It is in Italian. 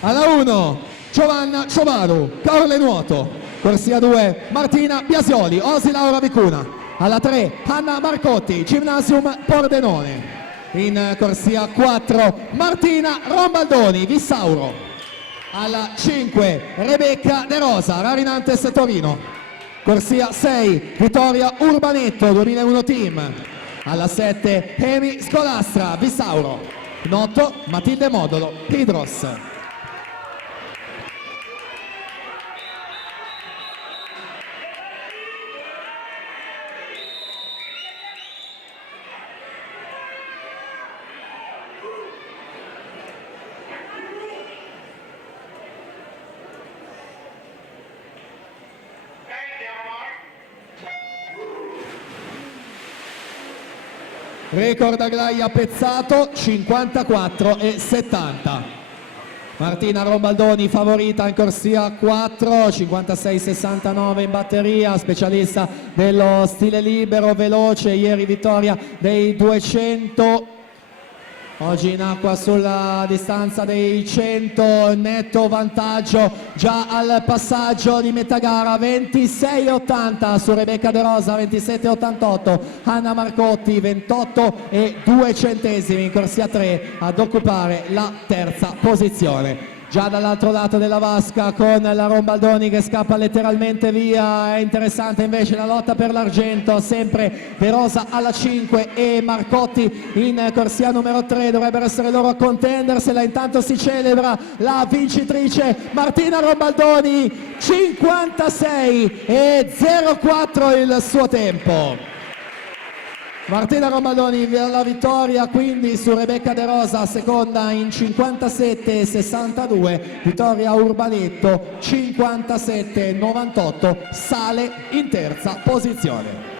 Alla 1 Giovanna Ciovaru, Caorle Nuoto. Corsia 2 Martina Biasioli, Osi Laura Vicuna. Alla 3 Anna Marcotti, Gymnasium Pordenone. In corsia 4 Martina Rombaldoni, Vissauro. Alla 5 Rebecca De Rosa, Rarinantes Torino. Corsia 6 Vittoria Urbanetto, 2001 Team. Alla 7 Emi Scolastra, Vissauro. In 8 Matilde Modolo, Hydros. Record Aglaia Pezzato 54,70. Martina Rombaldoni favorita in corsia 4, 56,69 in batteria, specialista dello stile libero, veloce, ieri vittoria dei 200. Oggi in acqua sulla distanza dei 100, netto vantaggio già al passaggio di metà gara, 26,80 su Rebecca De Rosa, 27,88 Anna Marcotti, 28,02 in corsia 3 ad occupare la terza posizione. Già dall'altro lato della vasca con la Rombaldoni che scappa letteralmente via. È interessante invece la lotta per l'argento, sempre De Rosa alla 5 e Marcotti in corsia numero 3, dovrebbero essere loro a contendersela. Intanto si celebra la vincitrice Martina Rombaldoni, 56,04 il suo tempo. Martina Rombaldoni la vittoria quindi su Rebecca De Rosa, seconda in 57,62, Vittoria Urbanetto 57,98, sale in terza posizione.